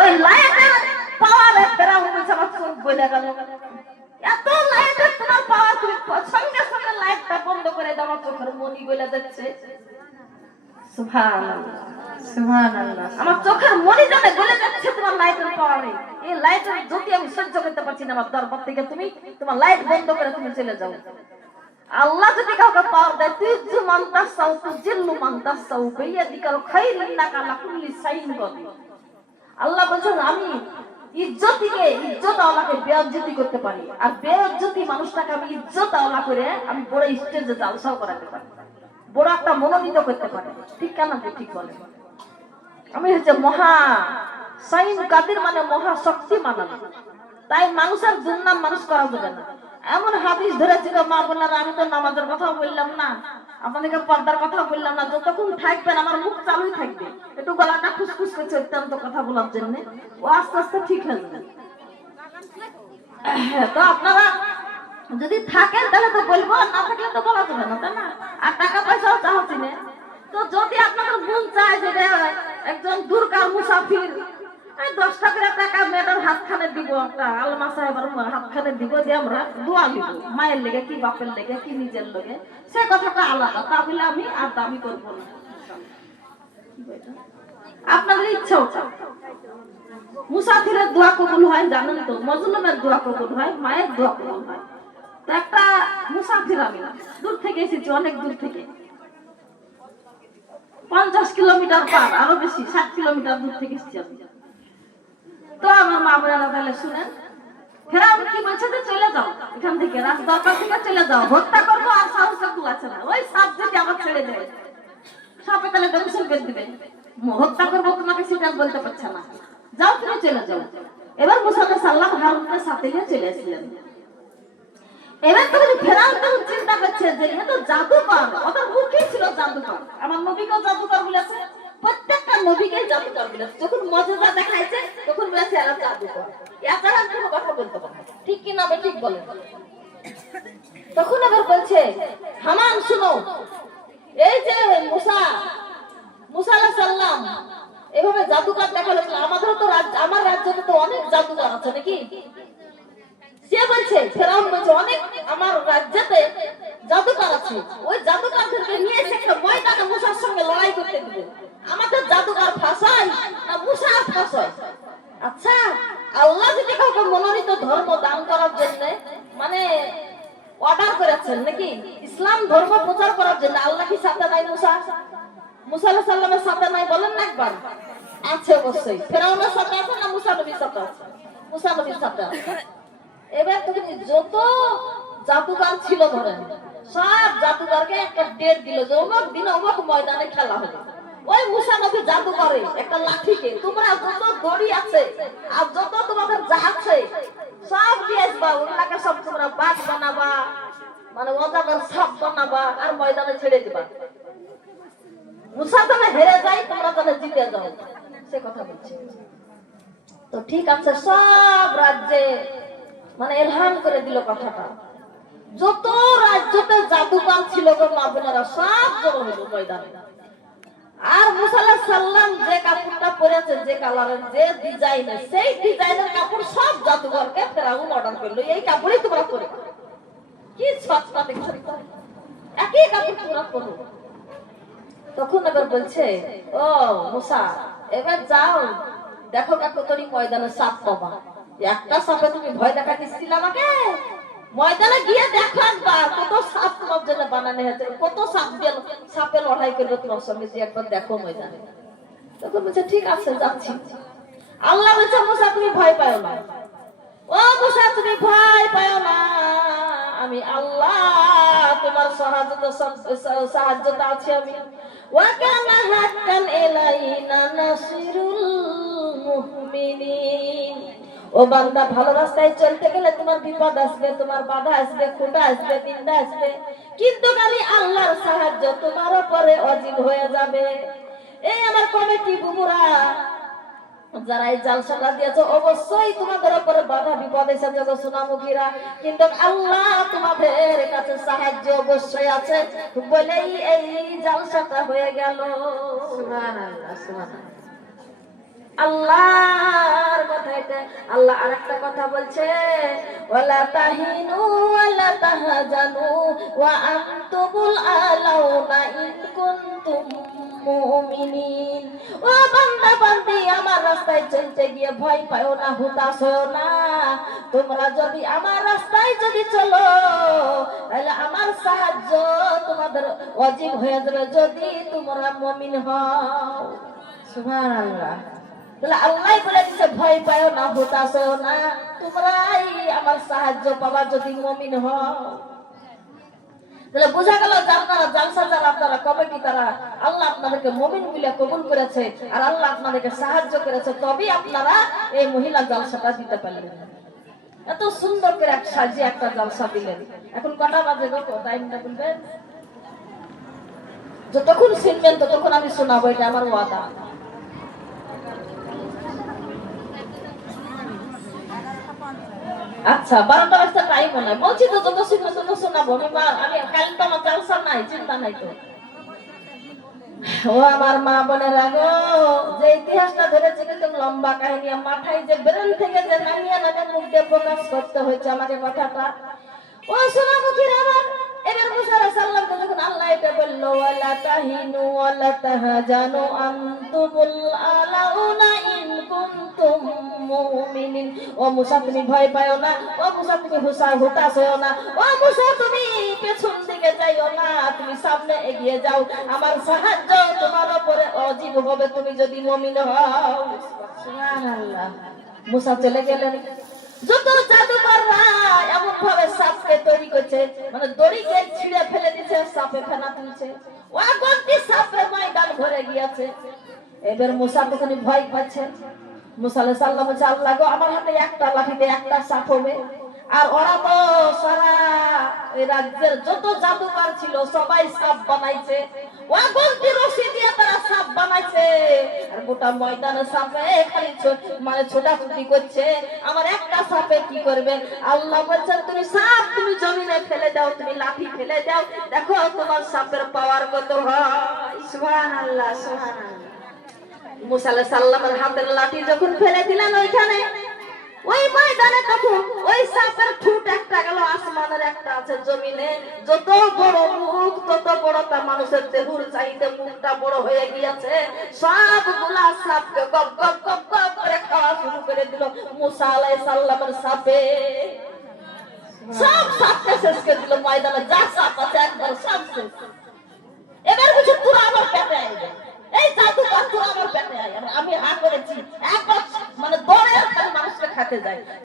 ওই লাইটের পাওয়ারে ফেরাউন বলছে আমার চোখ বলে গেল, এত লাইটের তোমার পাওয়ার, তুমি সঙ্গে সঙ্গে লাইটটা বন্ধ করে দাও, আমার চোখের মনি বলে যাচ্ছে। সুবহানাল্লাহ সুবহানাল্লাহ, আমার চোখের মনি জানে বলে যাচ্ছে তোমার লাইটের পাওয়ারে। এই লাইটের জ্যোতি আমি সহ্য করতে পারছি না, আমার দরবার থেকে তুমি তোমার লাইট বন্ধ করে তুমি চলে যাও। আল্লাহ যদি কাউকে পাওয়ার দেয়, তুই মানতাস চাও, তুই জিল্লু মানতাস চাও, বেইয়া দিকাল খাইরিন নাকা লাকুল্লি সাইন গদি। আল্লাহ বলেছেন আমি ইজ্জতিকে, ইজ্জত আওলাকে বেইজ্জতি করতে পারি, আর বেইজ্জতি মানুষটাকে আমি ইজ্জত আওলা করে আমি বড় স্টেজে জালসাও করাতে পারি, বড় একটা মনোনীত করতে পারি। ঠিক কেন? ঠিক বলে। আমি হচ্ছে মহা সাইন কাদির, মানে মহা শক্তি মানানো। তাই মানুষের দুর্নাম মানুষ করা যাবে না। এমন হাদিস ধরেছিল মা বোনেরা, আমি তো নামাজের কথা বললাম না, আপনাদেরকে পর্দার কথা বললাম না, যতক্ষণ থাকবেন আমার মুখ চালুই থাকবে, একটু গলাটা খুসখুস করছে অত্যন্ত কথা বলার জন্য, ও আস্তে আস্তে ঠিক হয়ে যাবে। তো আপনারা যদি থাকেন তাহলে তো বলবো, না থাকলে তো বলা যাবে না, তাই না? আর টাকা পয়সাও চাচ্ছি না। তো যদি আপনাদের মন চায় যে একজন দূরকার মুসাফির 10 টাকা মেয়েটার হাতখানে দিব, একটা আলমা সাহেবের হাতখানে দিব, দিয়ে আমরা দোয়া দিব মায়ের লেগে কি বাপের লেগে কি নিজের লেগে, সে কথাটা আলাদা, তা বলে আমি আর দাবি করবো না। আপনাদের ইচ্ছা ওটা। মুসাফিরের দোয়া কবুল হয় জানেন তো, মজলুমের দোয়া কবুল হয়, মায়ের দোয়া কবুল হয়। তো একটা মুসাফির, আমি দূর থেকে এসেছি, অনেক দূর থেকে, 50 কিলোমিটার পার, আরো বেশি 60 কিলোমিটার দূর থেকে এসেছি আমি। তো আমার মা বোনেরা তাহলে শুনেন, ফেরাউন কি বলছে যে চলে যাও এখান থেকে, রাস্তার থেকে চলে যাও, হত্যা করবো আর সাহস আছে না, ওই সাপ যদি আবার ছেড়ে দেয়, সাপে তাহলে দংশন করে দিবে, হত্যা করবো তোমাকে সেটা বলতে পারছে না, যাও তুমি চলে যাও। এবার মুসা সাল্লাল্লাহু হারুনের সাথে নিয়ে চলে আসলেন। এবার তো ফেরাউন তো চিন্তা করছে যে এ তো জাদুকর, ওদের মুখেই ছিল জাদুকর, আমার নবীকেও জাদুকর বলেছে, প্রত্যেকটা নবীকে জাদুকর বলেছে, যখন মজেজা দেখাইছে তখন বলেছে এরা জাদুকর, এছাড়া কোনো কথা বলতে পারে না। ঠিক কি না? ঠিক বলে। তখন আবার বলছে হামান শুনো, এই যে মুসা আলাইহিস সালাম এভাবে জাদুকর দেখালো, আমাদেরও তো আমার রাজ্যে তো অনেক জাদুকর আছে নাকি? সে বলছে, ফেরাউন বলছে অনেক আমার রাজ্যেতে জাদুকর আছে, ওই জাদুকরদেরকে নিয়ে এসে একটা ময়দানে মুসার সঙ্গে লড়াই করতে দিবে, আমাদের জাদুকর ফাঁসায় না মুসা ফাঁসায়। আচ্ছা, আল্লাহ যদি কাউকে মনোনীত ধর্ম দান করার জন্য মানে অর্ডার করেছেন নাকি, ইসলাম ধর্ম প্রচার করার জন্য, আল্লাহ কি সাথে নাই? মুসা আলাইহিস সালামের সাথে নাই? বলেন না একবার। আছে অবশ্যই, ফেরাউনের সাথে আছে না মুসা নবীর সাথে আছে? মুসা নবীর সাথে আছে। এবার তুমি যত জাদুকর ছিল ধরেন, সব জাদুকরকে একটা ডেট দিল যে অমুক দিন অমুক ময়দানে খেলা হবে। ওই মুসা নবী জাদু করে একটা লাঠিকে, তোমরা যত দড়ি আছে আর যত তোমাদের যা আছে সব দিয়ে আসবা, ওগুলাকে সব তোমরা বাঘ বানাবা, মানে অজাগর সাপ বানাবা আর ময়দানে ছেড়ে দিবা। মুসা যেন হেরে যায়, তোমরা যেন জিতে যাও, সে কথা বলছে। তো ঠিক আছে, সব রাজ্যে মানে এলহাম করে দিল কথাটা, যত রাজ্যতে জাদুকর ছিল গো মা বোনেরা সব জড়ো হলো ময়দানে। আর মুসা আলাইহিস সালাম যে কাপড়টা পরেছে, যে কালারের, যে ডিজাইনের, সেই ডিজাইনের কাপড় সব জাদুকরকে ফেরাউন অর্ডার করলো, এই কাপড়ই তোমরা পরে। কি সস্তা দেখছো, একই কাপড় তোমরা পরো। তখন এবার বলছে, ও মুসা এবার যাও দেখো কাকতরি ময়দানে সাপ পাবা, একটা সাপে তুমি ভয় দেখা দিচ্ছিল আমাকে, ময়দানে গিয়ে দেখো একবার কত সাপ তোমার জন্য বানানো হয়েছে, কত সাপ দিয়ে সাপে লড়াই করবে তোমার সঙ্গে, যে একবার দেখো ময়দানে। তখন বলছে ঠিক আছে যাচ্ছি। আল্লাহ বলছে মুসা তুমি ভয় পাও না, ও মুসা তুমি ভয় পাও না, আমি আল্লাহ তোমার সাহায্যতা আছে আমি। ওয়া কানা হাক্কান ইলাইনা নাসিরুল মুমিনিন। ও বান্দা, ভালো রাস্তায় চলতে গেলে তোমার বিপদ আসবে, তোমার বাধা আসবে, খোঁটা আসবে, নিন্দা আসবে, কিন্তু আমি আল্লাহর সাহায্য তোমার উপরে অজীব হয়ে যাবে। এই আমার কমিটি বুবুরা যারা এই জালসাটা দিয়েছে, অবশ্যই তোমাদের উপরে বাধা বিপদ এসেছে গো সোনামুখীরা, কিন্তু আল্লাহ তোমাদের কাছে সাহায্য অবশ্যই আছে বলেই এই জালসাটা হয়ে গেল। সুবহানাল্লাহ সুবহানাল্লাহ। আল্লাহ আল্লাহ আরেকটা কথা বলছে, ওয়ালা তাহিনু ওয়ালা তাহজানু ওয়া আনতুমুল আলাউনা ইন কুনতুম মুমিনিন। ও বান্দা বান্দি, আমার রাস্তায় চলতে গিয়ে ভয় পাও না, হতাশ হও না। তোমরা যদি আমার রাস্তায় যদি চলো, তাহলে আমার সাহায্য তোমাদের ওয়াজিব হয়ে যাবে যদি তোমরা মুমিন হও। সুবহানাল্লাহ। তাহলে আল্লাহ বলে দিচ্ছে ভয় পাও না, হতাশ হও না, তোমরাই আমার সাহায্য পাবা যদি মুমিন হও। তাহলে বোঝা গেল যারা জালসা যারা আপনারা কমিটি, তারা আল্লাহ আপনাদেরকে মুমিন বলে কবুল করেছে আর আল্লাহ আপনাদেরকে সাহায্য করেছে, তবেই আপনারা এই মহিলা জালসাটা দিতে পারলেন। এত সুন্দর করে এক সাজিয়ে একটা জালসা দিলেন। এখন কটা বাজে গো, টাইমটা বলবেন? যতক্ষণ শুনবেন ততক্ষণ আমি শোনাবো, এটা আমার ওয়াদা। আচ্ছা, 12টা বাজতে টাইম নাই, বলছি তো যত শুনবে তত শোনাবো। আমি কাল তো আমার জালসা নাই, চিন্তা নাই তো। ও আমার মা বোনেরা গো, যে ইতিহাসটা ধরেছে কিন্তু লম্বা কাহিনী, মাথায় যে ব্রেন থেকে যে নামিয়ে নামে মুখ দিয়ে প্রকাশ করতে হয়েছে আমাকে কথাটা। ও সোনামুখীরা আমার, এবার মুসা আলাইহিস সালামকে যখন আল্লাহ এটা বলল, ওয়ালা তাহিনু ওয়ালা তাহজানু আনতুমুল আলাউনা ইন কুনতুম মুমিনিন। ও মুসা তুমি ভয় পাও না, ও মুসা তুমি হতাশ হও না, ও মুসা তুমি পেছন দিকে যাইও না, তুমি সামনে এগিয়ে যাও। আমার সাহায্য তোমার উপরে ওয়াজিব হবে তুমি যদি মুমিন হও। সুবহানাল্লাহ। মুসা চলে গেলেন। যত জাদুকররা এমন ভাবে সাপকে তৈরি করছে, মানে দড়িকে ছিঁড়ে ফেলে দিচ্ছে, সাপে ফেনা তুলছে, ওয়াগন্তি সাপে ময়দান ভরে গিয়েছে। এবার মুসা তখন ভয় পাচ্ছে। মুসা আলাইহিস সালাম বলছে, আল্লাহ গো, আমার হাতে একটা লাঠিতে একটা সাপ হবে, আর ওরা তো সারা এই রাজ্যের যত জাদুকর ছিল সবাই সাপ বানাইছে, ওয়াগন্তি রশি দিয়ে তারা সাপ বানাইছে, আর গোটা ময়দানে সাপে খালি মানে ছোটাছুটি করছে, আমার একটা সাপে কি করবে? আল্লাহ বলছেন, তুমি সাপ তুমি জমিনে ফেলে দাও, তুমি লাঠি ফেলে দাও, দেখো তোমার সাপের পাওয়ার কত হয়। সুবহানাল্লাহ, সুবহানাল্লাহ। মুসা আলাইহিস সালামের হাতের লাঠি যখন ফেলে দিলেন ওইখানে, ওই ময়দানে তখন ওই সাপের ঠুট একটা গেল আসমানের, একটা আছে জমিনে। যত বড় মুখ তত বড় তার মানুষের দেহুর চাইতে মুখটা বড় হয়ে গিয়েছে। সবগুলা সাপকে গপ গপ গপ গপ করে খাওয়া শুরু করে দিল মুসা আলাইহিস সালামের সাপে। সব সাপকে শেষ করে দিল, ময়দানে যা সাপ আছে একবার সব শেষ। এবার কিছু পুরো আমার পেটে আইবে, এই জাদু পাথর আমার পেটে আয়, আমি হা করেছি একবার মানে দৌড়ে মানুষকে খাতে যায়।